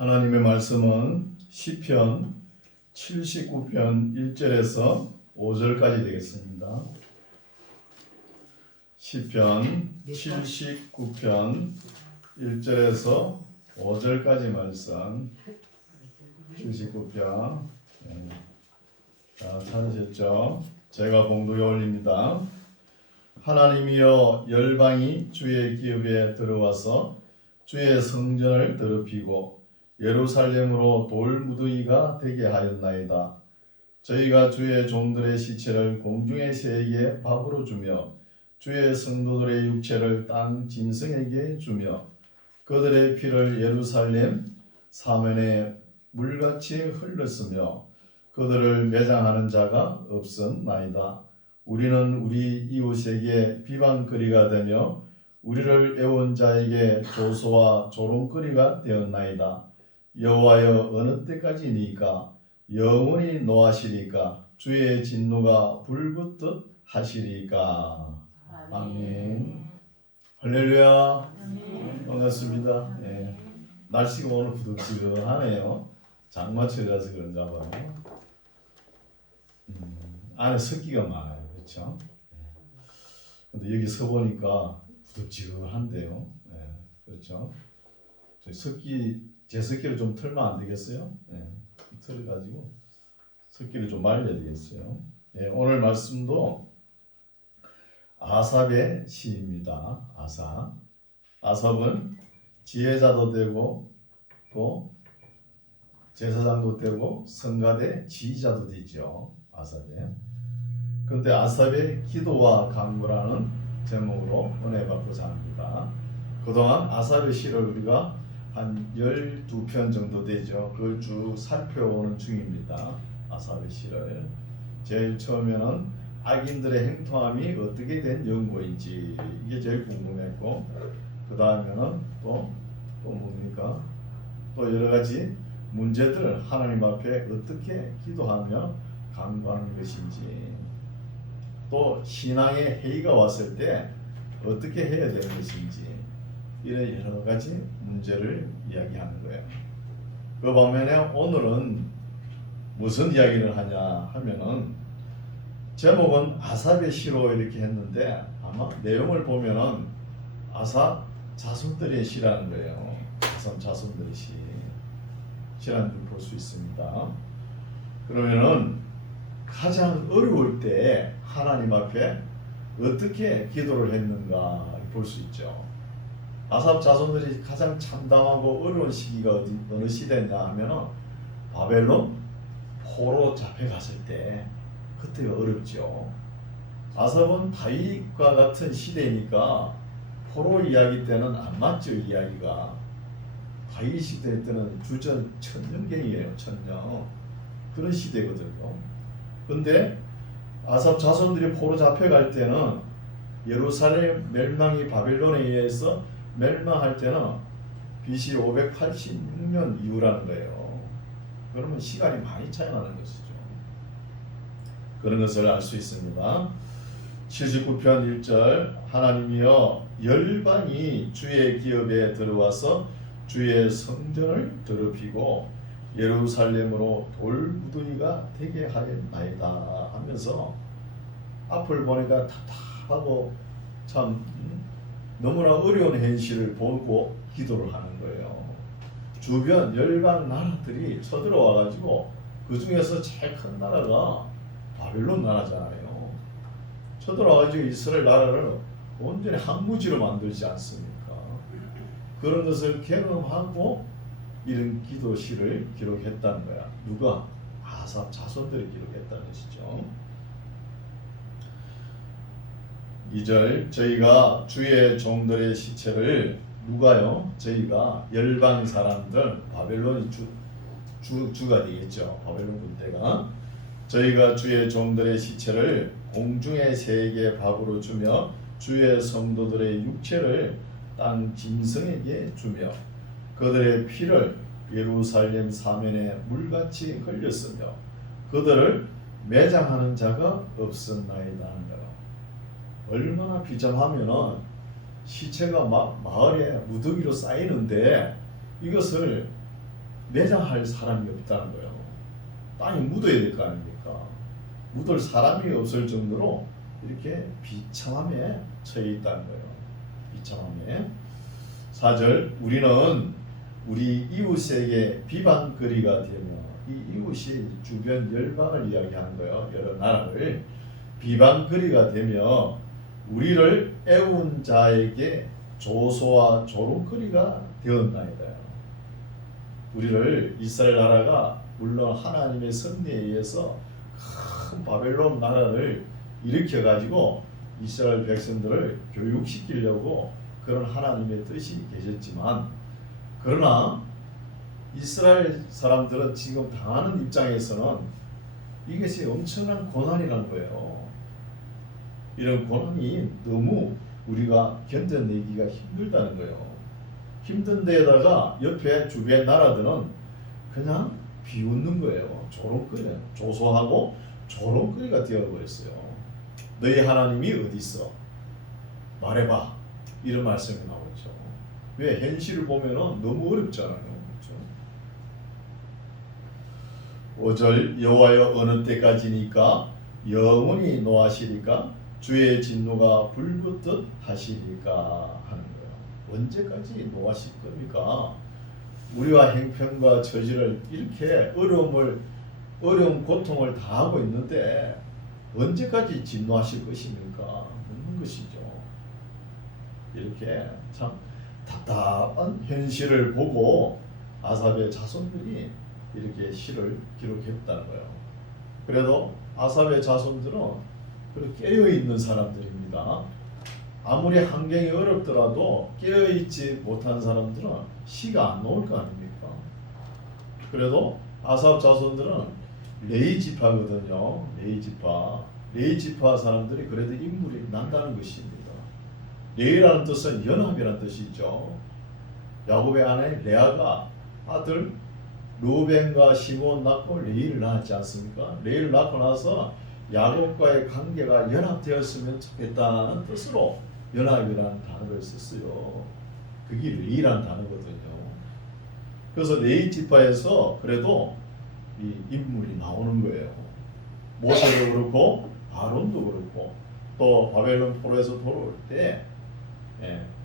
하나님의 말씀은 시편 79편 1절에서 5절까지 되겠습니다. 시편 79편 1절에서 5절까지 말씀. 79편. 자, 찾으셨죠? 제가 봉독에 올립니다. 하나님이여, 열방이 주의 기업에 들어와서 주의 성전을 더럽히고 예루살렘으로 돌무더기가 되게 하였나이다. 저희가 주의 종들의 시체를 공중의 새에게 밥으로 주며 주의 성도들의 육체를 땅 짐승에게 주며 그들의 피를 예루살렘 사면에 물같이 흘렸으며 그들을 매장하는 자가 없었나이다. 우리는 우리 이웃에게 비방거리가 되며 우리를 애원 자에게 조소와 조롱거리가 되었나이다. 여호와여, 어느 때까지니까? 영원히 노하시리까? 주의 진노가 불붙듯 하시리까? 아멘. 할렐루야. 반갑습니다. 네. 날씨가 오늘 부득지근하네요. 장마철이라서 그런가 봐요. 안에 습기가 많아요. 그렇죠? 근데 여기 서 보니까 부득지근한데요. 네. 그렇죠? 제 습기를 좀 틀면 안 되겠어요? 네. 틀어가지고 습기를 좀 말려야 되겠어요. 네. 오늘 말씀도 아삽의 시입니다. 아삽은 지혜자도 되고 또 제사장도 되고 성가대 지휘자도 되죠. 아삽에. 그런데 아삽의 기도와 간구라는 제목으로 은혜 받고자 합니다. 그동안 아삽의 시를 우리가 한 12편 정도 되죠. 그걸 쭉 살펴오는 중입니다. 아삽의 시를. 제일 처음에는 악인들의 행통함이 어떻게 된 연고인지 이게 제일 궁금했고, 그 다음에는 또 뭡니까? 또 여러 가지 문제들 하나님 앞에 어떻게 기도하며 간구하는 것인지, 또 신앙의 해이가 왔을 때 어떻게 해야 되는 것인지, 이런 여러 가지 문제를 이야기하는 거예요. 그 반면에 오늘은 무슨 이야기를 하냐 하면은, 제목은 아삽의 시로 이렇게 했는데 아마 내용을 보면은 아삽 자손들의 시라는 거예요. 아삽 자손들의 시라는 걸 볼 수 있습니다. 그러면은 가장 어려울 때 하나님 앞에 어떻게 기도를 했는가 볼 수 있죠. 아삽 자손들이 가장 참담하고 어려운 시기가 어느 시대냐 하면은 바벨론 포로 잡혀갔을 때, 그때가 어렵죠. 아삽은 다윗과 같은 시대니까 포로 이야기 때는 안 맞죠. 이야기가 다윗 시대 때는 주전 천년경이에요. 천년. 그런 시대거든요. 근데 아삽 자손들이 포로 잡혀갈 때는 예루살렘 멸망이 바벨론에 의해서 멸망할 때는 BC 586년 이후라는 거예요. 그러면 시간이 많이 차이 나는 것이죠. 그런 것을 알 수 있습니다. 79편 1절, 하나님이여, 열방이 주의 기업에 들어와서 주의 성전을 더럽히고 예루살렘으로 돌무더기가 되게 하였나이다 하면서 앞을 보니까 답답하고 참 너무나 어려운 현실을 보고 기도를 하는 거예요. 주변 열방 나라들이 쳐들어와 가지고 그 중에서 제일 큰 나라가 바벨론 나라잖아요. 쳐들어와 가지고 이스라엘 나라를 온전히 항무지로 만들지 않습니까? 그런 것을 경험하고 이런 기도시를 기록했다는 거야. 누가? 아삽 자손들이 기록했다는 것이죠. 2절, 저희가 주의 종들의 시체를, 누가요? 저희가 열방 사람들, 바벨론이 주가 되겠죠. 바벨론 군대가. 저희가 주의 종들의 시체를 공중의 새에게 밥으로 주며 주의 성도들의 육체를 땅 짐승에게 주며 그들의 피를 예루살렘 사면에 물같이 흘렸으며 그들을 매장하는 자가 없었나이다 하는 거예요. 얼마나 비참하면은 시체가 막 마을에 무더기로 쌓이는데 이것을 매장할 사람이 없다는 거예요. 땅이 묻어야 될 거 아닙니까? 묻을 사람이 없을 정도로 이렇게 비참함에 처해 있다는 거예요. 비참함에. 4절 우리는 우리 이웃에게 비방거리가 되며, 이 이웃이 주변 열방을 이야기하는 거예요. 여러 나라를 비방거리가 되며 우리를 애운 자에게 조소와 조롱거리가 되었나이다. 우리를 이스라엘 나라가 물론 하나님의 섭리에 의해서 큰 바벨론 나라를 일으켜 가지고 이스라엘 백성들을 교육시키려고 그런 하나님의 뜻이 계셨지만, 그러나 이스라엘 사람들은 지금 당하는 입장에서는 이것이 엄청난 고난이라는 거예요. 이런 고난이 너무 우리가 견뎌내기가 힘들다는 거예요. 힘든 데에다가 옆에 주변 나라들은 그냥 비웃는 거예요. 조롱거려요. 조소하고 조롱거리가 되어버렸어요. 너희 하나님이 어디 있어? 말해봐. 이런 말씀이 나오죠. 왜? 현실을 보면은 너무 어렵잖아요. 그렇죠? 5절 여호와여 어느 때까지니까 영원히 노하시리까 주의 진노가 불붙듯 하시리까 하는 거예요. 언제까지 노하실 겁니까? 우리와 형편과 처지를 이렇게 어려운 고통을 다하고 있는데 언제까지 진노하실 것입니까? 묻는 것이죠. 이렇게 참 답답한 현실을 보고 아삽의 자손들이 이렇게 시를 기록했다는 거예요. 그래도 아삽의 자손들은 깨어있는 사람들입니다. 아무리 환경이 어렵더라도 깨어있지 못한 사람들은 시가 안 나올 거 아닙니까? 그래도 아삽 자손들은 레이지파거든요. 레이지파 사람들이 그래도 인물이 난다는 것입니다. 레이라는 뜻은 연합이라는 뜻이죠. 야곱의 아내 레아가 아들 루벤과 시몬 낳고 레이를 낳았지 않습니까? 레이를 낳고 나서 야곱과의 관계가 연합되었으면 좋겠다는 뜻으로 연합이라는 단어를 썼어요. 그게 레이라는 단어거든요. 그래서 레이 지파에서 그래도 이 인물이 나오는 거예요. 모세도 그렇고 아론도 그렇고 또 바벨론 포로에서 돌아올 때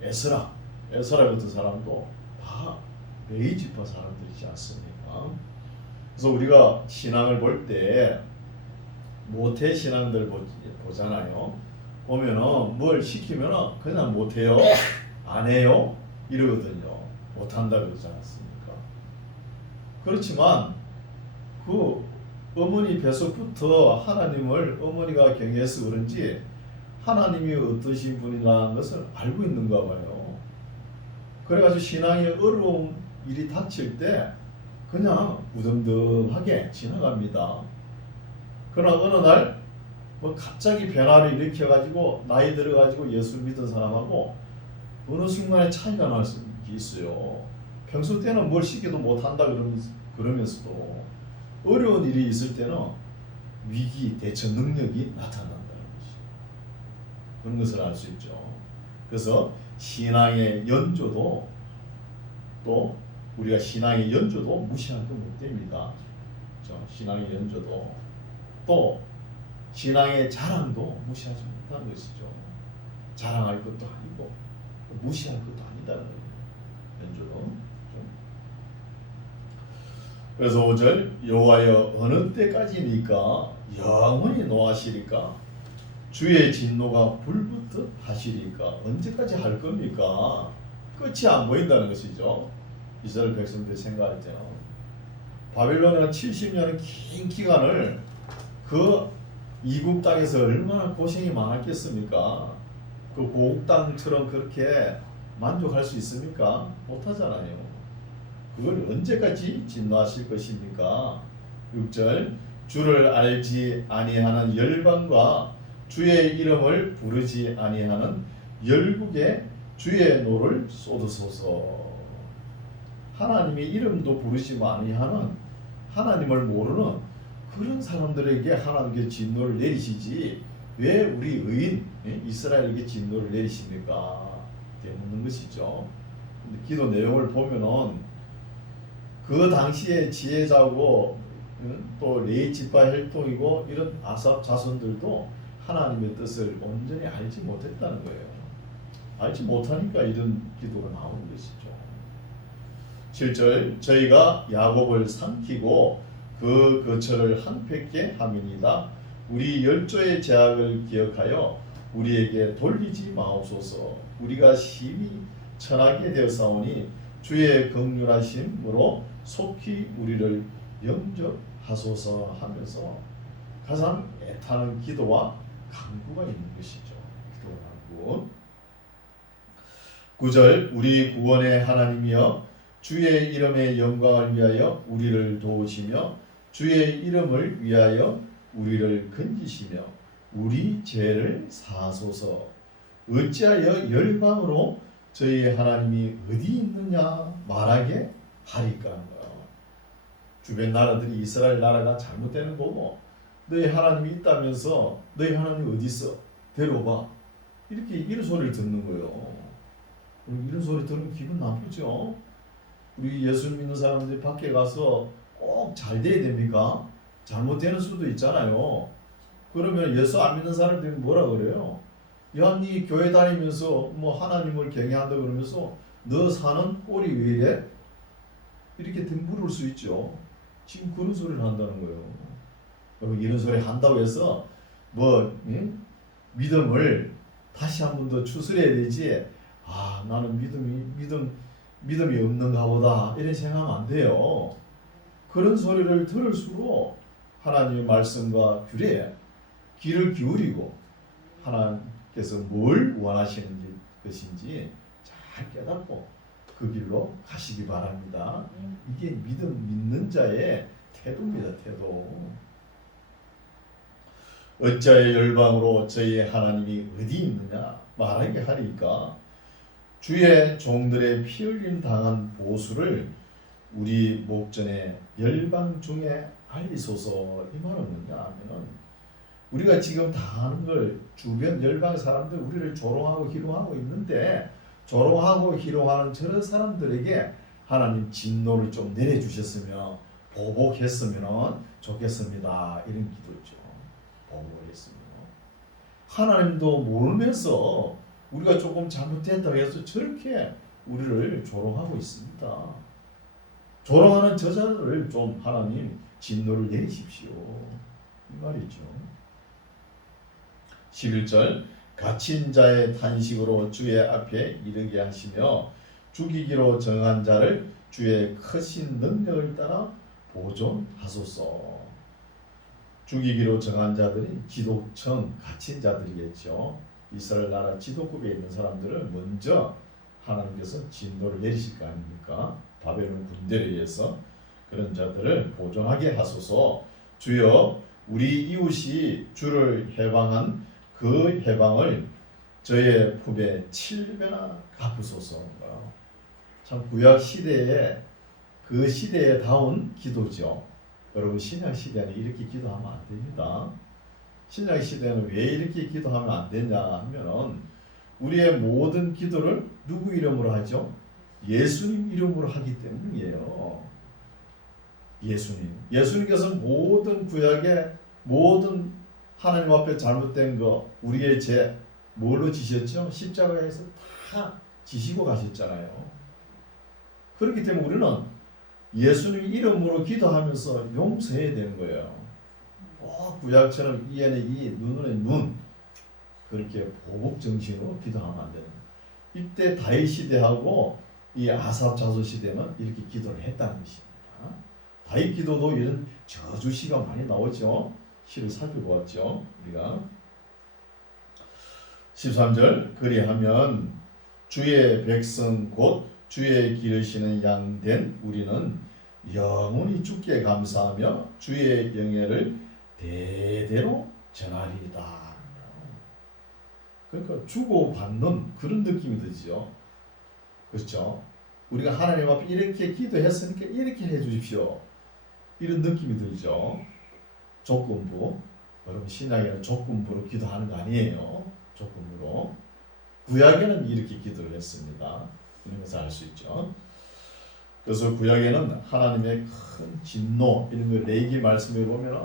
에스라 같은 사람도 다 레이 지파 사람들이지 않습니까? 그래서 우리가 신앙을 볼 때 모태 신앙들 보잖아요. 보면은 뭘 시키면은 그냥 못해요, 안 해요 이러거든요. 못한다 그러지 않습니까? 그렇지만 그 어머니 뱃속부터 하나님을 어머니가 경외해서 그런지 하나님이 어떠신 분이라는 것을 알고 있는가 봐요. 그래가지고 신앙에 어려운 일이 닥칠 때 그냥 무덤덤하게 지나갑니다. 그러나 어느 날 뭐 갑자기 변화를 일으켜가지고 나이 들어가지고 예수 믿은 사람하고 어느 순간에 차이가 날 수 있어요. 평소 때는 뭘 시켜도 못한다 그러면서도 어려운 일이 있을 때는 위기 대처 능력이 나타난다는 것이죠. 그런 것을 알 수 있죠. 그래서 신앙의 연조도 또 우리가 신앙의 연조도 무시하면 못 됩니다. 그렇죠? 신앙의 연조도 또 신앙의 자랑도 무시하지 못하는 것이죠. 자랑할 것도 아니고 무시할 것도 아니다는 거예요. 연조도. 그래서 5절 여호와여 어느 때까지니까 영원히 노하시리까 주의 진노가 불붙듯 하시리까 언제까지 할 겁니까? 끝이 안 보인다는 것이죠. 이스라엘 백성들이 생각할 때는 바빌론은 70년의 긴 기간을 그 이국 땅에서 얼마나 고생이 많았겠습니까? 그 고국 땅처럼 그렇게 만족할 수 있습니까? 못하잖아요. 그걸 언제까지 진노하실 것입니까? 6절 주를 알지 아니하는 열방과 주의 이름을 부르지 아니하는 열국에 주의 노를 쏟으소서. 하나님의 이름도 부르지 아니하는 하나님을 모르는 그런 사람들에게 하나님께 진노를 내리시지 왜 우리 의인 이스라엘에게 진노를 내리십니까? 이렇게 묻는 것이죠. 근데 기도 내용을 보면은 그 당시에 지혜자고 또 레위 지파 혈통이고 이런 아삽 자손들도 하나님의 뜻을 온전히 알지 못했다는 거예요. 알지 못하니까 이런 기도가 나오는 것이죠. 7절 저희가 야곱을 삼키고 그 거처를 한패케 함이니이다. 우리 열조의 제약을 기억하여 우리에게 돌리지 마옵소서. 우리가 심히 천하게 되었사오니 주의 긍휼하심으로 속히 우리를 영접하소서 하면서 가장 애타는 기도와 간구가 있는 것이죠. 기도와 간구. 9절 우리 구원의 하나님이여 주의 이름의 영광을 위하여 우리를 도우시며 주의 이름을 위하여 우리를 건지시며 우리 죄를 사하소서. 어찌하여 열방으로 저희 하나님이 어디 있느냐 말하게 하리까. 주변 나라들이 이스라엘 나라가 잘못되는 거고 너희 하나님이 있다면서 너희 하나님 어디 있어? 데려봐. 이렇게 이런 소리를 듣는 거예요. 이런 소리 들으면 기분 나쁘죠. 우리 예수 믿는 사람들이 밖에 가서 꼭 잘 돼야 됩니까? 잘못되는 수도 있잖아요. 그러면 예수 안 믿는 사람들이 뭐라 그래요? 야, 니 교회 다니면서 뭐 하나님을 경외한다 그러면서 너 사는 꼴이 왜 이래? 이렇게 물을 수 있죠. 지금 그런 소리를 한다는 거예요. 여러분 이런 소리 한다고 해서 뭐 믿음을 다시 한 번 더 추스려야 되지. 아 나는 믿음이 없는가 보다 이런 생각하면 안 돼요. 그런 소리를 들을수록 하나님의 말씀과 규례에 귀를 기울이고 하나님께서 뭘 원하시는 것인지 잘 깨닫고 그 길로 가시기 바랍니다. 이게 믿는 자의 태도입니다. 태도. 어찌하여 열방으로 저희 하나님이 어디 있느냐 말하게 하니까 주의 종들의 피 흘림 당한 보수를 우리 목전에 열방 중에 알리소서. 이 말은 뭐냐 하면은 우리가 지금 다 하는 걸 주변 열방 사람들 우리를 조롱하고 희롱하고 있는데 조롱하고 희롱하는 저런 사람들에게 하나님 진노를 좀 내려주셨으면 보복했으면 좋겠습니다. 이런 기도죠. 보복을 했으면 하나님도 모르면서 우리가 조금 잘못했다고 해서 저렇게 우리를 조롱하고 있습니다. 조롱하는 저자들을 좀 하나님 진노를 내리십시오. 이 말이죠. 11절 갇힌 자의 탄식으로 주의 앞에 이르게 하시며 죽이기로 정한 자를 주의 크신 능력을 따라 보존하소서. 죽이기로 정한 자들이 기독청 갇힌 자들이겠죠. 이스라엘 나라 지도국에 있는 사람들은 먼저 하나님께서 진노를 내리실 거 아닙니까? 바벨론 군대에 의해서 그런 자들을 보존하게 하소서. 주여 우리 이웃이 주를 해방한 그 해방을 저의 품에 7배나 갚으소서. 참 구약 시대에 그 시대에 다운 기도죠. 여러분 신약 시대는 이렇게 기도하면 안 됩니다. 신약 시대는 왜 이렇게 기도하면 안 되냐 하면은 우리의 모든 기도를 누구 이름으로 하죠? 예수님 이름으로 하기 때문이에요. 예수님께서 모든 구약의 모든 하나님 앞에 잘못된 거 우리의 죄 뭘로 지셨죠? 십자가에서 다 지시고 가셨잖아요. 그렇기 때문에 우리는 예수님 이름으로 기도하면서 용서해야 되는 거예요. 구약처럼 이에는 이, 눈에는 눈 그렇게 보복 정신으로 기도하면 안 되는 거예요. 이때 다윗 시대하고 이 아삽 자손 시대는 이렇게 기도를 했다는 것입니다. 다윗 기도도 이런 저주시가 많이 나오죠. 시를 살펴보았죠. 우리가 13절 그리하면 주의 백성 곧 주의 기르시는 양 된 우리는 영원히 주께 감사하며 주의 영예를 대대로 전하리이다. 그러니까 주고받는 그런 느낌이 들죠. 그렇죠? 우리가 하나님 앞에 이렇게 기도했으니까 이렇게 해주십시오. 이런 느낌이 들죠. 조건부. 여러분 신약에는 조건부로 기도하는 거 아니에요. 조건부로. 구약에는 이렇게 기도를 했습니다. 이런 것을 알 수 있죠. 그래서 구약에는 하나님의 큰 진노 이런 거 레위기 말씀에 보면은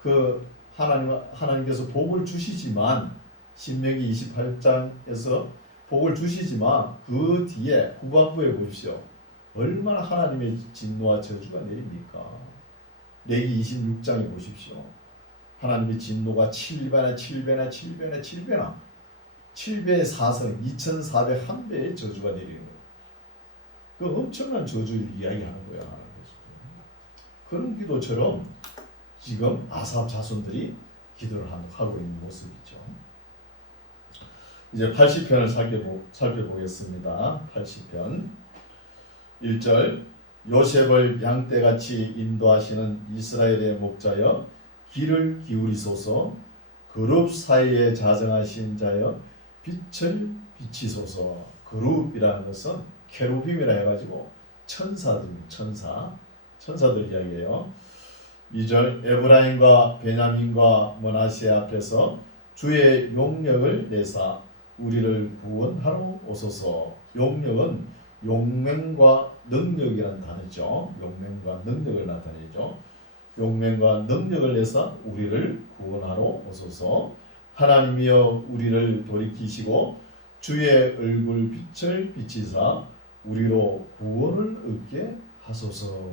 그 하나님께서 복을 주시지만 신명기 28장에서 복을 주시지만 그 뒤에 후반부에 보십시오. 얼마나 하나님의 진노와 저주가 내립니까? 레위기 26장에 보십시오. 하나님의 진노가 7배나 7배나 7배나 7배나 7배의 사성 2401배의 저주가 내리는 거예요. 그 엄청난 저주를 이야기하는 거야. 그런 기도처럼 지금 아삽 자손들이 기도를 하고 있는 모습이죠. 이제 80편을 살펴보겠습니다. 80편 1절 요셉을 양떼같이 인도하시는 이스라엘의 목자여 귀를 기울이소서 그룹 사이에 자정하신 자여 빛을 비치소서. 그룹이라는 것은 케루빔이라 해가지고 천사들 이야기예요. 2절 에브라임과 베냐민과 므낫세 앞에서 주의 용력을 내사 우리를 구원하러 오소서. 용력은 용맹과 능력이라는 단어죠. 용맹과 능력을 나타내죠. 용맹과 능력을 내사 우리를 구원하러 오소서. 하나님이여 우리를 돌이키시고 주의 얼굴 빛을 비치사 우리로 구원을 얻게 하소서.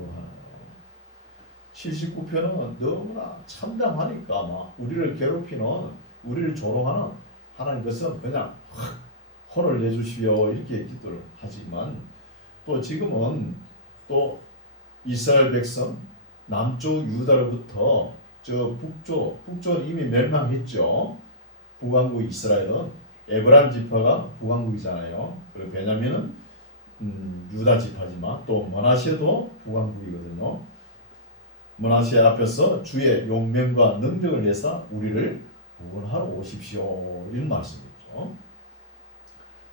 79편은 너무나 참담하니까 막 우리를 괴롭히는 우리를 조롱하는 하나님 것은 그냥 혼을 내주시오 이렇게 기도를 하지만 또 지금은 또 이스라엘 백성 남쪽 유다로부터 저 북쪽은 이미 멸망했죠. 북왕국 이스라엘은 에브라임 지파가 북왕국이잖아요. 그리고 베냐민은 유다 지파지만 또 므낫세도 북왕국이거든요. 므낫세 앞에서 주의 용맹과 능력을 내사 우리를 구원하러 오십시오 이런 말씀이죠.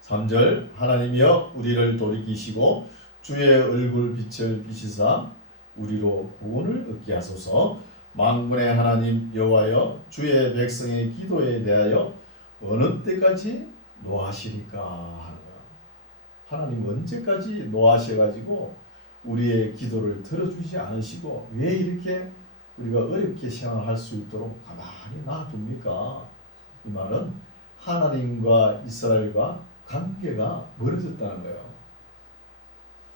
3절 하나님이여 우리를 돌이키시고 주의 얼굴 빛을 비치사 우리로 구원을 얻게 하소서. 만군의 하나님 여호와여 주의 백성의 기도에 대하여 어느 때까지 노하시리까 하는 거야. 하나님 언제까지 노하셔가지고 우리의 기도를 들어주지 않으시고 왜 이렇게 우리가 어렵게 생활할 수 있도록 가만히 놔둡니까? 이 말은 하나님과 이스라엘과 관계가 멀어졌다는 거예요.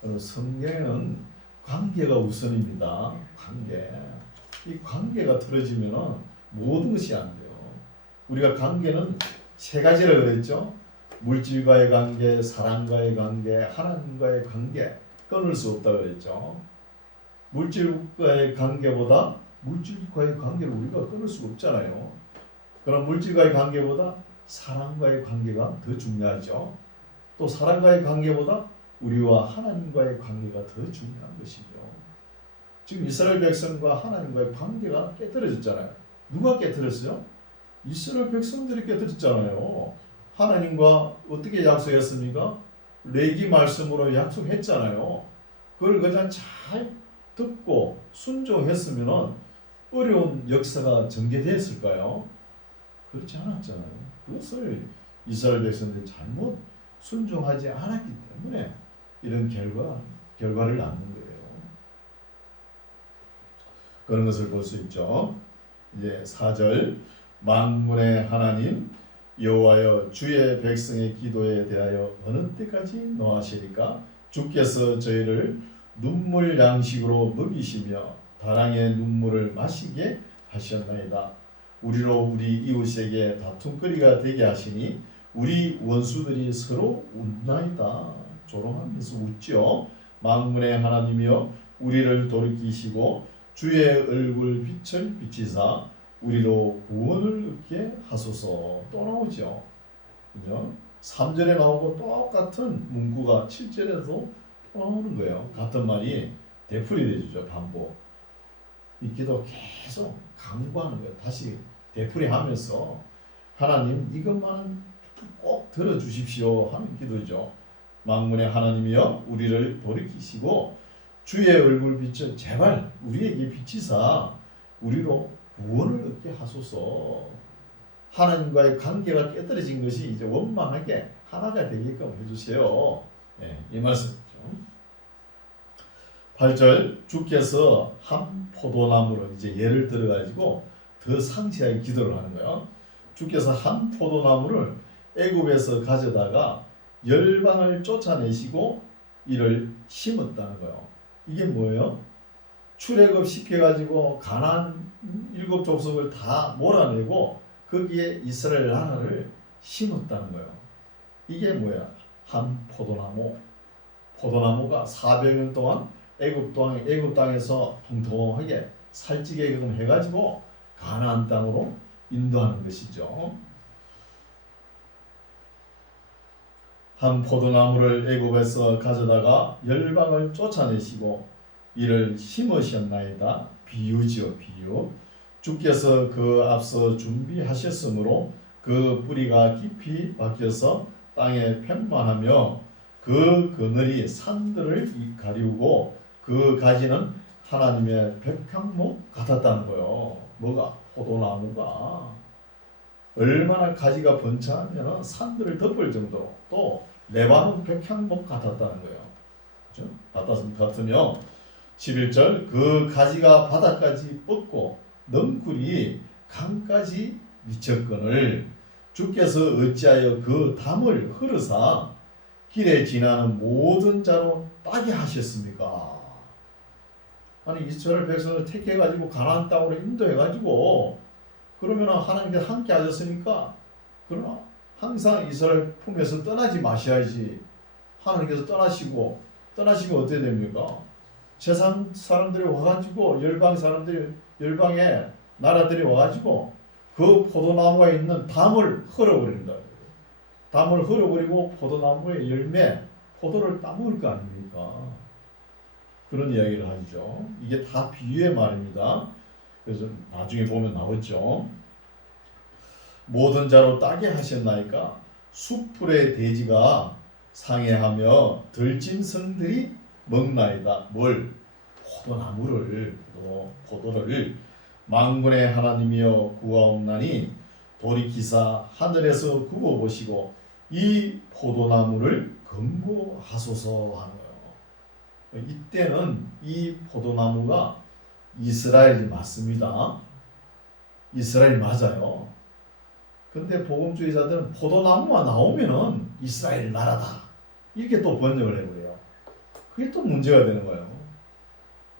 그리고 성경에는 관계가 우선입니다. 이 관계가 틀어지면 모든 것이 안 돼요. 우리가 관계는 세 가지라 그랬죠. 물질과의 관계, 사랑과의 관계, 하나님과의 관계 끊을 수 없다 그랬죠. 물질과의 관계를 우리가 끊을 수가 없잖아요. 그럼 물질과의 관계보다 사랑과의 관계가 더 중요하죠. 또 사랑과의 관계보다 우리와 하나님과의 관계가 더 중요한 것이죠. 지금 이스라엘 백성과 하나님과의 관계가 깨뜨려졌잖아요. 누가 깨뜨렸어요? 이스라엘 백성들이 깨뜨렸잖아요. 하나님과 어떻게 약속했습니까? 레위기 말씀으로 약속했잖아요. 그걸 그냥 잘 듣고 순종했으면 어려운 역사가 전개됐을까요? 그렇지 않았잖아요. 그것을 이스라엘 백성들이 잘못 순종하지 않았기 때문에 이런 결과를 낳는 거예요. 그런 것을 볼 수 있죠. 이제 4절 만군의 하나님 여호와여 주의 백성의 기도에 대하여 어느 때까지 노하시리까? 주께서 저희를 눈물 양식으로 먹이시며 다랑의 눈물을 마시게 하셨나이다. 우리로 우리 이웃에게 다툼거리가 되게 하시니 우리 원수들이 서로 웃나이다. 조롱하면서 웃죠. 만군의 하나님이여 우리를 돌이키시고 주의 얼굴 빛을 비치사 우리로 구원을 얻게 하소서. 또 나오죠. 그죠? 3절에 나오고 똑같은 문구가 7절에도 또 나오는 거예요. 같은 말이 되풀이 되죠. 반복. 이 기도 계속 강구하는 거예요. 다시 되풀이하면서 하나님 이것만은 꼭 들어주십시오 하는 기도죠. 만군의 하나님이여 우리를 돌이키시고 주의 얼굴 빛을 제발 우리에게 비치사 우리로 구원을 얻게 하소서. 하나님과의 관계가 깨뜨려진 것이 이제 원만하게 하나가 되게끔 해주세요. 이 말씀이죠. 8절 주께서 한 포도나무를 이제 예를 들어 가지고 더 상세하게 기도를 하는 거예요. 주께서 한 포도나무를 애굽에서 가져다가 열방을 쫓아내시고 이를 심었다는 거예요. 이게 뭐예요? 출애굽 시켜가지고 가나안 7족속을 다 몰아내고 거기에 이스라엘 나라를 심었다는 거예요. 이게 뭐야? 한 포도나무. 포도나무가 400년 동안 애굽 땅에서 통통하게 살찌게끔 해가지고 가나안 땅으로 인도하는 것이죠. 한 포도나무를 애굽에서 가져다가 열방을 쫓아내시고 이를 심으셨나이다. 비유지요, 비유. 주께서 그 앞서 준비하셨으므로 그 뿌리가 깊이 박혀서 땅에 편만하며 그 그늘이 산들을 가리우고 그 가지는 하나님의 백향목 같았다는 거예요. 뭐가? 포도나무가 얼마나 가지가 번창하면 산들을 덮을 정도로 또 레바논 백향목 같았다는 거예요. 그렇죠? 같으며 11절 그 가지가 바닥까지 뻗고 넝쿨이 강까지 미쳤거늘 주께서 어찌하여 그 담을 흐르사 길에 지나는 모든 자로 따게 하셨습니까? 아니 이스라엘 백성을 택해가지고 가나안 땅으로 인도해가지고 그러면 하나님께서 함께 하셨으니까 그러나 항상 이스라엘 품에서 떠나지 마셔야지. 하나님께서 떠나시고 어떻게 됩니까? 세상 사람들이 와가지고 열방의 나라들이 와가지고 그 포도나무가 있는 담을 흘러버린다. 담을 흘러버리고 포도나무의 열매, 포도를 따먹을 거 아닙니까? 그런 이야기를 하죠. 이게 다 비유의 말입니다. 그래서 나중에 보면 나오죠. 모든 자로 따게 하셨나이까 숲풀의 돼지가 상해하며 들짐승들이 먹나이다. 뭘? 포도나무를, 또 포도를 만군의 하나님이여 구하옵나니 돌이키사 하늘에서 굽어보시고 이 포도나무를 금고하소서 하는 거예요. 이때는 이 포도나무가 이스라엘이 맞습니다. 이스라엘 맞아요. 근데 복음주의자들은 포도나무가 나오면은 이스라엘 나라다. 이렇게 또 번역을 해버려요. 그게 또 문제가 되는 거예요.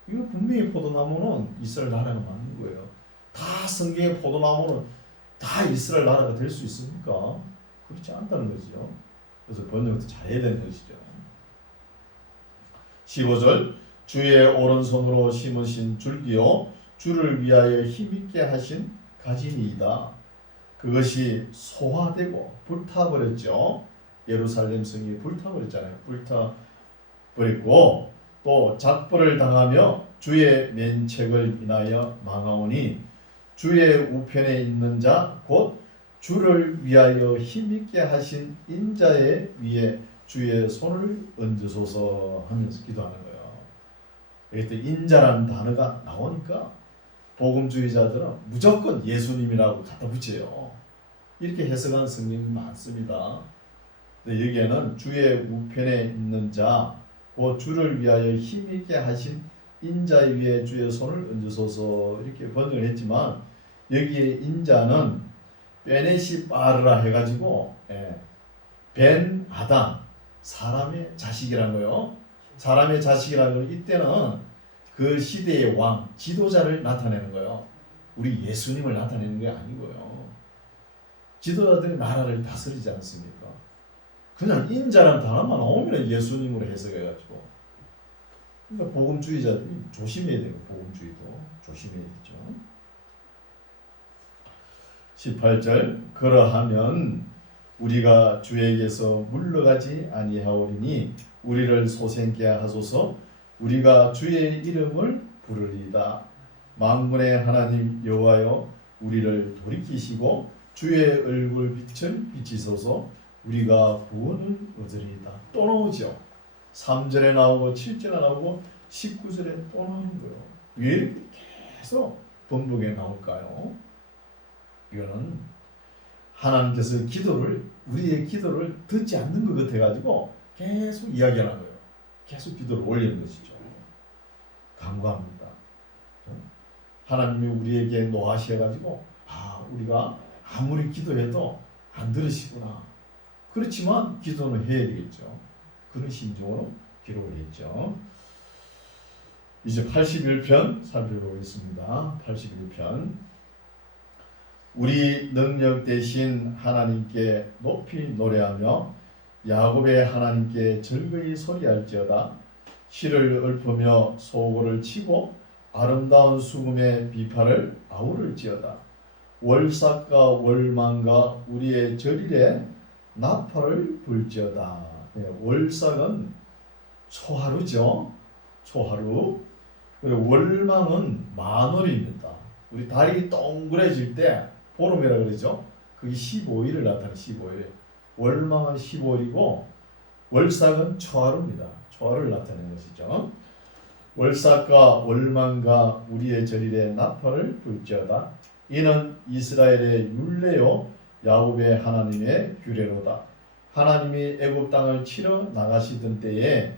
이거 분명히 포도나무는 이스라엘 나라가 맞는 거예요. 다 성경의 포도나무는 다 이스라엘 나라가 될 수 있습니까? 그렇지 않다는 거죠. 그래서 번역도 잘해야 되는 것이죠. 15절 주의 오른손으로 심으신 줄기요 주를 위하여 힘있게 하신 가지니이다. 그것이 소화되고 불타버렸죠. 예루살렘 성이 불타버렸잖아요. 불타버렸고 또 작벌을 당하며 주의 면책을 인하여 망하오니 주의 우편에 있는 자 곧 주를 위하여 힘있게 하신 인자의 위에 주의 손을 얹으소서 하면서 기도하는 거예요. 그때 인자라는 단어가 나오니까 복음주의자들은 무조건 예수님이라고 갖다 붙여요. 이렇게 해석하는 성경이 많습니다. 근데 여기에는 주의 우편에 있는 자, 곧 주를 위하여 힘있게 하신 인자 위에 주의 손을 얹으소서 이렇게 번역을 했지만 여기에 인자는 베네시 바르라 해가지고 벤 아담 사람의 자식이라는 거예요. 사람의 자식이라는 건 이때는 그 시대의 왕, 지도자를 나타내는 거예요. 우리 예수님을 나타내는 게 아니고요. 지도자들이 나라를 다스리지 않습니까? 그냥 인자라는 단어만 나오면 예수님으로 해석해가지고. 그러니까 복음주의자들이 조심해야 되고 복음주의도 조심해야겠죠. 18절 그러하면 우리가 주에게서 물러가지 아니하오리니 우리를 소생케 하소서. 우리가 주의 이름을 부르리이다. 만군의 하나님 여호와여 우리를 돌이키시고 주의 얼굴 빛을 비치소서. 우리가 구원을 얻으리이다. 또 나오죠. 3절에 나오고 7절에 나오고 19절에 또 나오는 거예요. 왜 이렇게 계속 번복에 나올까요? 이거는 하나님께서 우리의 기도를 듣지 않는 것 같아가지고 계속 이야기하는 거예요. 계속 기도를 올리는 것이죠. 간구합니다. 하나님이 우리에게 노하셔가지고 우리가 아무리 기도해도 안 들으시구나. 그렇지만 기도는 해야 되겠죠. 그런 심정으로 기록을 했죠. 이제 81편 살펴보겠습니다. 81편. 우리 능력 대신 하나님께 높이 노래하며 야곱의 하나님께 즐거이 소리할지어다. 실을 읊으며 소고를 치고 아름다운 수금의 비파를 아우를지어다. 월삭과 월망과 우리의 절일에 나팔을 불지어다. 월삭은 초하루죠. 초하루. 그리고 월망은 만월입니다. 우리 달이 동그래질 때 보름이라 그러죠. 그게 15일을 나타내 15일. 월망은 15일이고 월삭은 초하루입니다. 초하루를 나타내는 것이죠. 월삭과 월망과 우리의 절일에 나팔을 불지어다. 이는 이스라엘의 율례요 야곱의 하나님의 규례로다. 하나님이 애굽 땅을 치러 나가시던 때에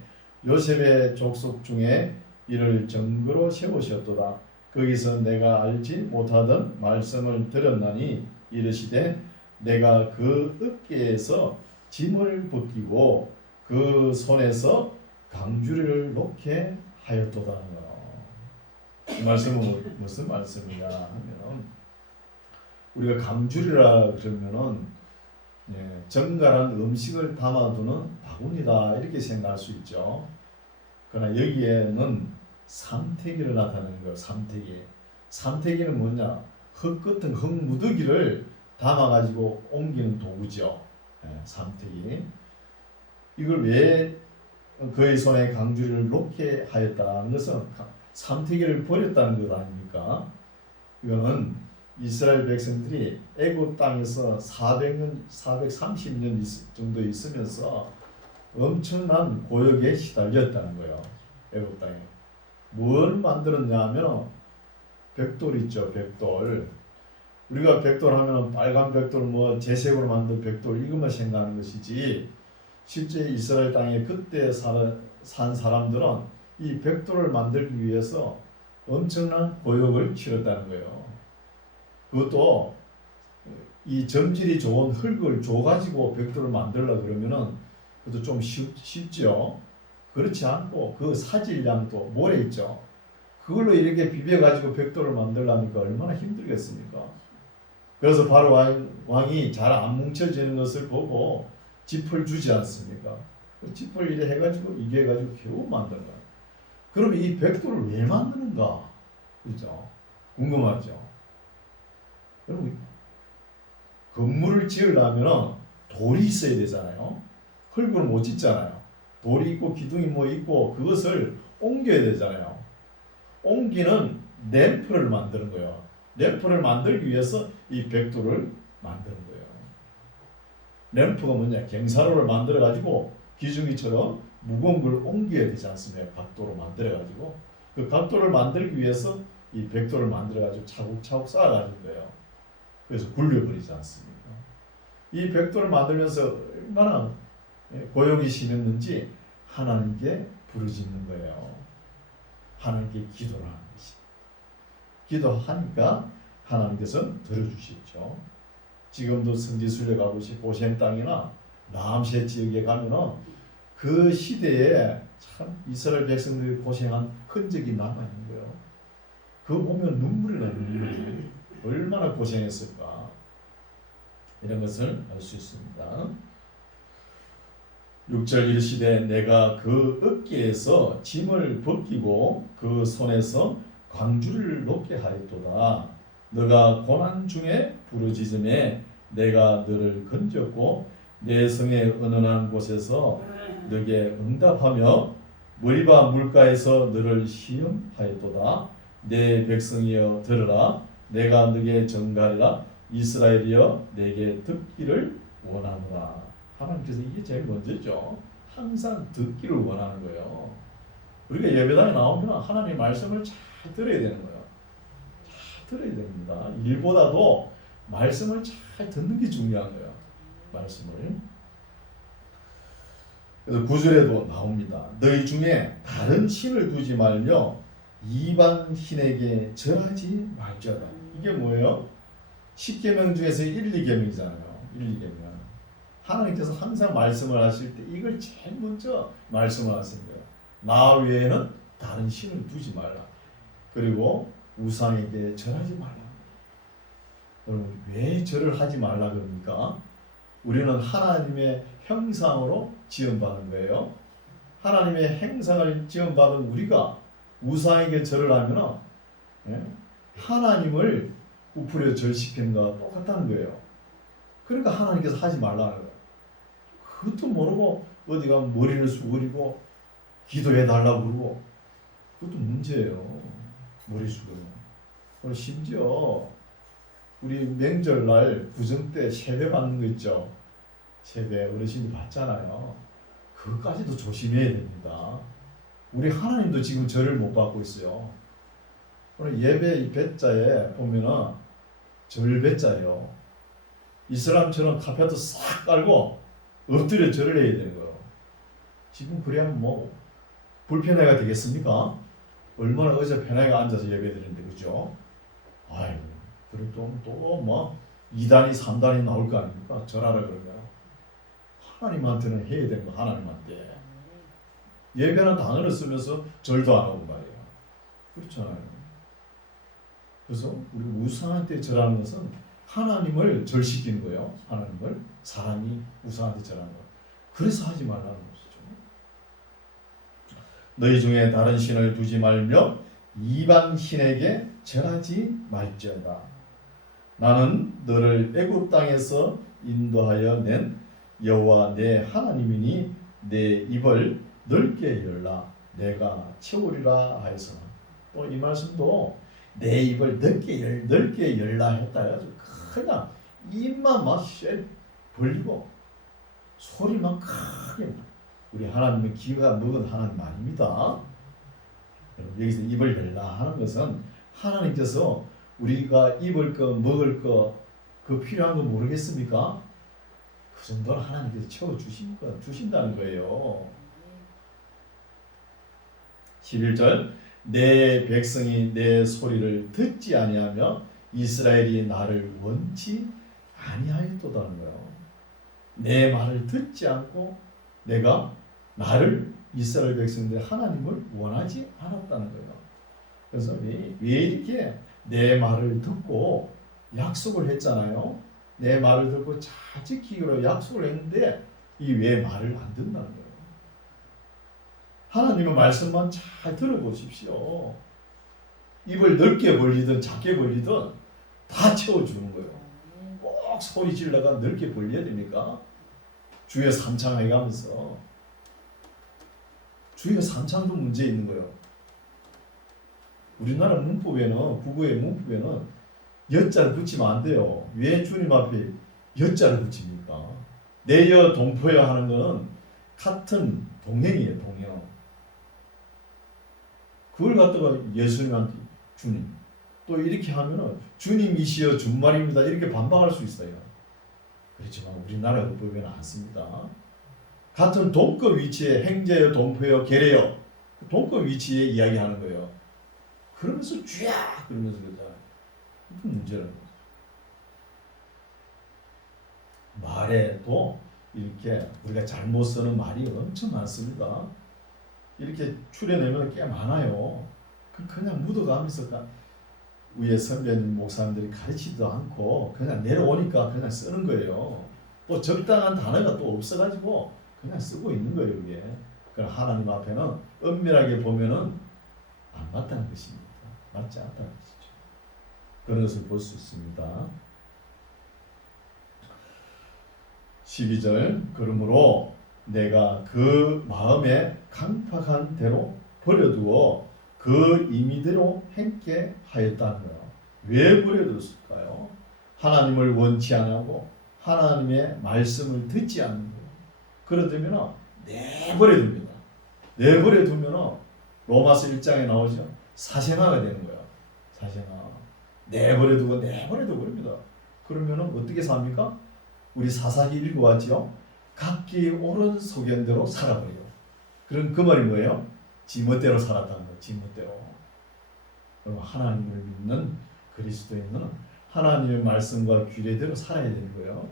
요셉의 족속 중에 이를 정거로 세우셨도다. 거기서 내가 알지 못하던 말씀을 들었나니 이르시되 내가 그 어깨에서 짐을 벗기고 그 손에서 강주리를 놓게 하였도다. 이 말씀은 무슨 말씀이냐 하면 우리가 강주리라 그러면은 정갈한 음식을 담아두는 바구니다 이렇게 생각할 수 있죠. 그러나 여기에는 삼태기를 나타내는 거예요. 삼태기. 삼태기는 뭐냐? 흙 같은 흙무더기를 담아가지고 옮기는 도구죠. 삼태기. 이걸 왜 그의 손에 강주리를 놓게 하였다는 것은 삼태기를 버렸다는 것 아닙니까? 이거는 이스라엘 백성들이 애굽 땅에서 400년, 430년 정도 있으면서 엄청난 고역에 시달렸다는 거예요. 애굽 땅에. 뭘 만들었냐 하면 벽돌 있죠. 벽돌. 우리가 벽돌 하면 빨간 벽돌 재색으로 만든 벽돌 이것만 생각하는 것이지 실제 이스라엘 땅에 그때 산 사람들은 이 벽돌을 만들기 위해서 엄청난 고역을 치렀다는 거예요. 그것도 이 점질이 좋은 흙을 줘가지고 벽돌을 만들려고 그러면은 그것도 좀 쉽죠. 그렇지 않고 그 사질량도 모래 있죠. 그걸로 이렇게 비벼가지고 벽돌을 만들려니까 얼마나 힘들겠습니까? 그래서 바로 왕이 잘 안 뭉쳐지는 것을 보고 짚을 주지 않습니까? 그 짚을 이래 해가지고 이게 해가지고 겨우 만든 거야. 그럼 이 벽돌을 왜 만드는가? 그죠? 궁금하죠? 여러분, 건물을 지으려면 돌이 있어야 되잖아요. 흙으로 못 짓잖아요. 돌이 있고 기둥이 있고 그것을 옮겨야 되잖아요. 옮기는 램프를 만드는 거예요. 램프를 만들기 위해서 이 벽돌을 만드는 거예요. 램프가 뭐냐? 경사로를 만들어 가지고 기둥이처럼 무거운 걸 옮겨야 되지 않습니까? 각도로 만들어 가지고 그 각도를 만들기 위해서 이 벽돌을 만들어 가지고 차곡차곡 쌓아 가는 거예요. 그래서 굴려버리지 않습니까? 이 벽돌을 만들면서 얼마나 고역이 심했는지 하나님께 부르짖는 거예요. 하나님께 기도를 하는 것입니다. 기도하니까 하나님께서 들어주시죠. 지금도 성지순례 가보시 고센 땅이나 남세 지역에 가면은 그 시대에 참 이스라엘 백성들이 고생한 흔적이 남아있는 거예요. 그거 보면 눈물이 나요. 눈물이. 얼마나 고생했을까 이런 것을 알 수 있습니다. 6절 이르시되 내가 그 어깨에서 짐을 벗기고 그 손에서 광주를 놓게 하였도다. 너가 고난 중에 부르짖음에 내가 너를 건졌고 내 성의 은은한 곳에서 너에게 응답하며 머리바 물가에서 너를 시험하였도다. 내 백성이여 들으라. 내가 너에게 전가리라. 이스라엘이여 내게 듣기를 원하노라. 하나님께서 이게 제일 먼저죠. 항상 듣기를 원하는 거예요. 우리가 예배당에 나오면 하나님의 말씀을 잘 들어야 되는 거예요. 잘 들어야 됩니다. 일보다도 말씀을 잘 듣는 게 중요한 거예요. 말씀을. 그래서 9절에도 나옵니다. 너희 중에 다른 신을 두지 말며 이방신에게 절하지 말지어다. 이게 뭐예요? 10계명 중에서 1, 2계명이잖아요. 1, 2계명. 하나님께서 항상 말씀을 하실 때 이걸 제일 먼저 말씀을 하신 거예요. 나 외에는 다른 신을 두지 말라. 그리고 우상에게 절하지 말라. 여러분, 왜 절을 하지 말라 그럽니까? 우리는 하나님의 형상으로 지음받은 거예요. 하나님의 형상을 지음받은 우리가 우상에게 절을 하면 하나님을 부풀려 절시키는 것과 똑같다는 거예요. 그러니까 하나님께서 하지 말라는 거예요. 그것도 모르고 어디 가면 머리를 숙이고 기도해달라고 그러고, 그것도 문제예요. 머리 숙이고. 심지어 우리 명절날 구정 때 세배 받는 거 있죠. 세배 어르신들 받잖아요. 그것까지도 조심해야 됩니다. 우리 하나님도 지금 절을 못 받고 있어요. 오늘 예배 이 배자에 보면은 절 배자예요. 이슬람처럼 카페트 싹 깔고 엎드려 절을 해야 되는 거예요. 지금 그래야 뭐 불편해가 되겠습니까? 얼마나 어제 편하게 앉아서 예배 드리는데, 그죠? 아유, 그래도 또 뭐 2단이 3단이 나올 거 아닙니까? 절하라 그러면 하나님한테는 해야 되는 거, 하나님한테. 예배는 단어를 쓰면서 절도 안 하고 말이에요. 그렇잖아요. 그래서 우리 우상한테 절하는 것은 하나님을 절시키는 거예요. 하나님을. 사람이 우상한테 절하는 거. 그래서 하지 말라는 것이죠. 너희 중에 다른 신을 두지 말며 이방 신에게 절하지 말지어다. 나는 너를 애굽 땅에서 인도하여 낸 여호와 내 하나님이니 내 입을 넓게 열라 내가 채우리라 하여서. 또 이 말씀도 내 입을 넓게 열라 했다 해가지고 그냥 입만 막 벌리고 소리만 크게. 우리 하나님은 귀가 먹은 하나님 아닙니다. 여기서 입을 열라 하는 것은 하나님께서 우리가 입을 거 먹을 거 그 필요한 거 모르겠습니까? 그 정도는 하나님께서 채워주신다는 거예요. 11절 내 백성이 내 소리를 듣지 아니하며 이스라엘이 나를 원치 아니하였도다는 거예요. 내 말을 듣지 않고 내가 나를 이스라엘 백성들 하나님을 원하지 않았다는 거예요. 그래서 왜 이렇게 내 말을 듣고 약속을 했잖아요. 내 말을 듣고 잘 지키기로 약속을 했는데 이 왜 말을 안 듣는다는 거예요. 하나님의 말씀만 잘 들어보십시오. 입을 넓게 벌리든 작게 벌리든 다 채워주는 거예요. 꼭 소리 질러가 넓게 벌려야 됩니까? 주여 삼창 해가면서. 주여 삼창도 문제 있는 거예요. 우리나라 문법에는, 국어의 문법에는 여자를 붙이면 안 돼요. 왜 주님 앞에 여자를 붙입니까? 내여 동포여 하는 거는 같은 동행이에요. 동행. 그걸 갖다가 예수님한테 주님, 또 이렇게 하면은 주님이시여 준말입니다 이렇게 반박할 수 있어요. 그렇지만 우리나라 법에는 안 씁니다. 같은 동급 위치에 행제여 동포여 계례여 동급 위치에 이야기하는 거예요. 그러면서 주야 그러면서 그러잖아요. 그 문제라는 거죠. 말에도 이렇게 우리가 잘못 쓰는 말이 엄청 많습니다. 이렇게 추려내면 꽤 많아요. 그냥 묻어가면서 위에 선배님 목사님들이 가르치지도 않고 그냥 내려오니까 그냥 쓰는 거예요. 또 적당한 단어가 또 없어가지고 그냥 쓰고 있는 거예요. 이게. 그럼 하나님 앞에는 엄밀하게 보면은 안 맞다는 것입니다. 맞지 않다는 것이죠. 그런 것을 볼 수 있습니다. 12절 그러므로 내가 그 마음에 강팍한 대로 버려두어 그 임의대로 행게 하였다는 거예요. 왜 버려뒀을까요? 하나님을 원치 않고 하나님의 말씀을 듣지 않는 거예요. 그러다면 내버려둡니다. 내버려두면 로마서 1장에 나오죠. 사생아가 되는 거예요. 사생아. 내버려두고 버립니다. 그러면 어떻게 삽니까? 우리 사사기 읽어왔죠. 각기 옳은 소견대로 살아버려요. 그럼 그 말이 뭐예요? 지멋대로 살았다는 거예요. 지멋대로. 그럼 하나님을 믿는 그리스도인은 하나님의 말씀과 규례대로 살아야 되는 거예요.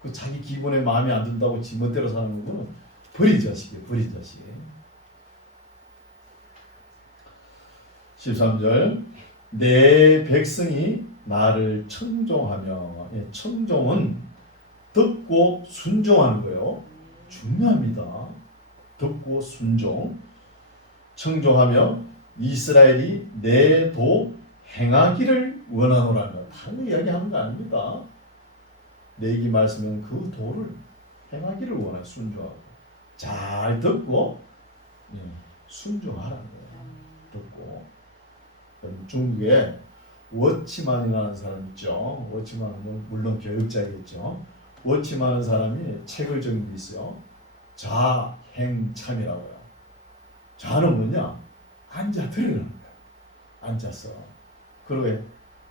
그 자기 기본에 마음에 안 든다고 지멋대로 사는 거는 버린 자식이에요. 버린 자식. 13절 내 백성이 나를 청종하며, 청종은 듣고 순종하는 거예요. 중요합니다. 듣고 순종. 청종하며 이스라엘이 내 도 행하기를 원하노라는 거. 다른 이야기하는 거 아닙니다. 내기 말씀은 그 도를 행하기를 원해. 순종하고 잘 듣고 순종하라는 거예요. 듣고. 중국에 워치만이라는 사람 있죠. 워치만은 물론 교육자겠죠. 워치만은 사람이 책을 적은 게 있어요. 자행참이라고요. 자는 뭐냐? 앉아 들으라는 거예요. 앉아서. 그리고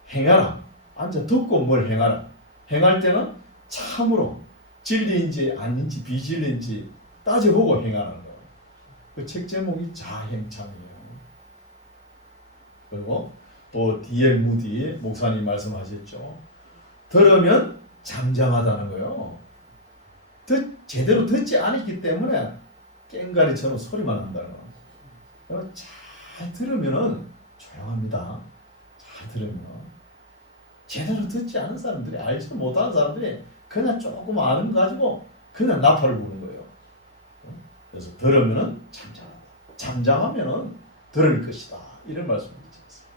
행하라. 앉아 듣고 뭘 행하라. 행할 때는 참으로 진리인지 아닌지 비진리인지 따져보고 행하는 거예요. 그 책 제목이 자행참이에요. 그리고 또 D.L. 무디 목사님 말씀하셨죠. 들으면 잠잠하다는 거예요. 제대로 듣지 않았기 때문에 깽가리처럼 소리만 난다는 거예요. 잘 들으면 조용합니다. 잘 들으면. 제대로 듣지 않은 사람들이, 알지도 못하는 사람들이 그냥 조금 아는 거 가지고 그냥 나팔을 부는 거예요. 그래서 들으면 잠잠하다. 잠잠하면 들을 것이다. 이런 말씀을 드렸어요.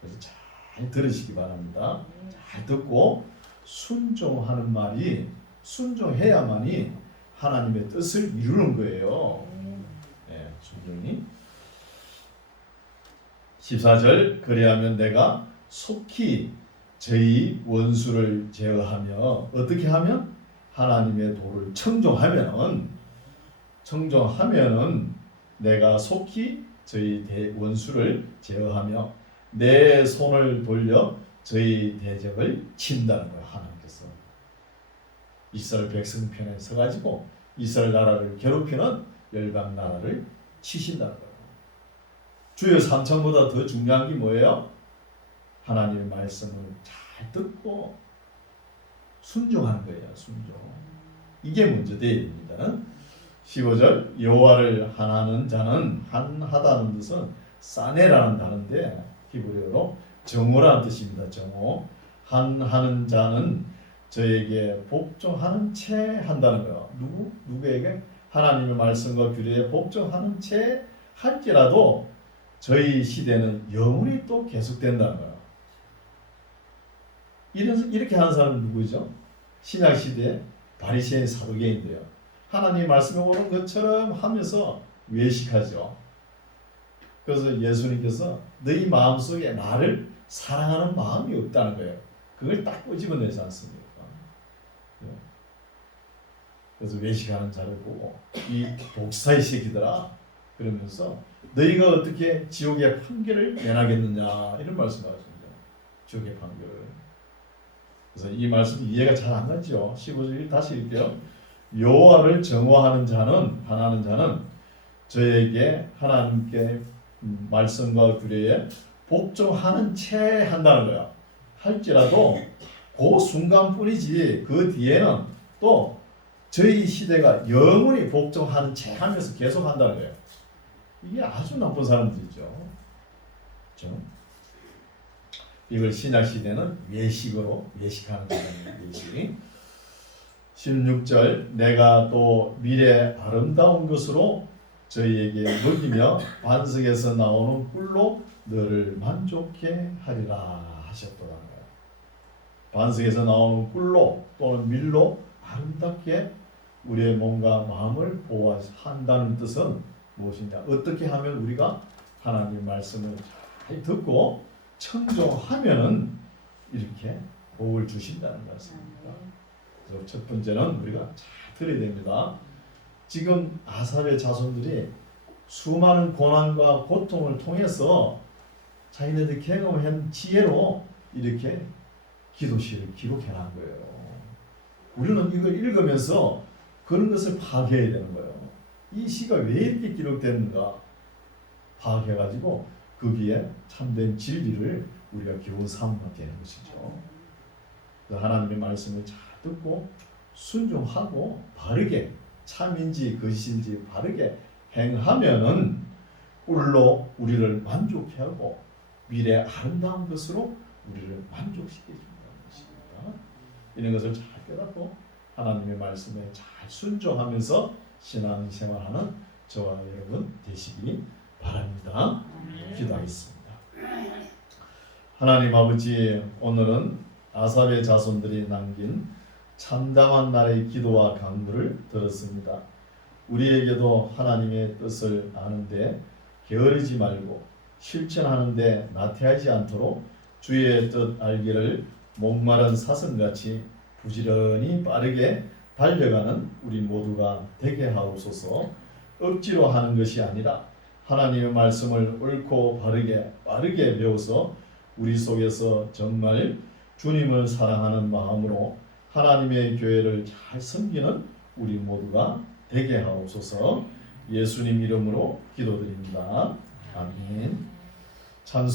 그래서 잘 들으시기 바랍니다. 잘 듣고 순종하는 말이, 순종해야만이 하나님의 뜻을 이루는 거예요. 네, 순종이. 14절 그리하면 내가 속히 저희 원수를 제어하며, 어떻게 하면? 하나님의 도를 청종하면은 내가 속히 저희 원수를 제어하며 내 손을 돌려 저희 대적을 친다는 거예요. 하나님께서 이스라엘 백성 편에 서가지고 이스라엘 나라를 괴롭히는 열방 나라를 치신다는 거예요. 주여 삼천보다 더 중요한 게 뭐예요? 하나님의 말씀을 잘 듣고 순종하는 거예요. 순종. 이게 먼저 되어야 됩니다. 15절 여호와를 한하는 자는, 한하다는 뜻은 사네라는 단어인데 히브리어로 정오라는 뜻입니다. 정오. 한하는 자는 저에게 복종하는 채 한다는 거예요. 누구에게? 하나님의 말씀과 규례에 복종하는 채 할지라도 저희 시대는 영원히 또 계속된다는 거예요. 이렇게 하는 사람은 누구죠? 신약 시대에 바리새인 사두개인데요. 하나님의 말씀에 오른 것처럼 하면서 외식하죠. 그래서 예수님께서 너희 마음속에 나를 사랑하는 마음이 없다는 거예요. 그걸 딱 꼬집어내지 않습니까? 그래서 외식하는 자를 보고 이 독사의 새끼들아 그러면서 너희가 어떻게 지옥의 판결을 면하겠느냐 이런 말씀하십니다. 지옥의 판결을. 그래서 이 말씀 이해가 잘 안 가죠. 15절 다시 읽게요. 여호와를 정오하는 자는, 반하는 자는 저에게 하나님께 말씀과 규례에 복종하는 채 한다는 거야. 할지라도 그 순간뿐이지 그 뒤에는 또 저희 시대가 영원히 복종하는 채 하면서 계속 한다는 거예요. 이게 아주 나쁜 사람들이죠. 그렇죠? 이걸 신약 시대는 외식하는 거예요. 외식. 16절 내가 또 미래 아름다운 것으로 저희에게 먹이며 반석에서 나오는 꿀로 너를 만족해 하리라 하셨더라는 거예요. 반석에서 나오는 꿀로 또는 밀로 아름답게 우리의 몸과 마음을 보호한다는 뜻은 무엇이냐? 어떻게 하면 우리가 하나님 말씀을 잘 듣고 청종하면은 이렇게 복을 주신다는 말씀입니다. 그래서 첫 번째는 우리가 잘 들어야 됩니다. 지금 아삽의 자손들이 수많은 고난과 고통을 통해서 자기네들 경험한 지혜로 이렇게 기도시를 기록해놓은 거예요. 우리는 이걸 읽으면서 그런 것을 파악해야 되는 거예요. 이 시가 왜 이렇게 기록됐는가 파악해가지고 거기에 참된 진리를 우리가 교훈 삼으면 되는 것이죠. 그 하나님의 말씀을 잘 듣고 순종하고 바르게 참인지 거짓인지 바르게 행하면은 홀로 우리를 만족해 하고 미래 아름다운 것으로 우리를 만족시켜 준다는 것입니다. 이런 것을 잘 깨닫고 하나님의 말씀에 잘 순종하면서 신앙생활하는 저와 여러분 되시기 바랍니다. 기도하겠습니다. 하나님 아버지, 오늘은 아삽의 자손들이 남긴 참담한 날의 기도와 간구를 들었습니다. 우리에게도 하나님의 뜻을 아는데 게으르지 말고 실천하는데 나태하지 않도록 주의 뜻 알기를 목마른 사슴같이 부지런히 빠르게 달려가는 우리 모두가 되게 하옵소서. 억지로 하는 것이 아니라 하나님의 말씀을 옳고 바르게 빠르게 배워서 우리 속에서 정말 주님을 사랑하는 마음으로 하나님의 교회를 잘 섬기는 우리 모두가 되게 하옵소서. 예수님 이름으로 기도드립니다. 아멘. 찬송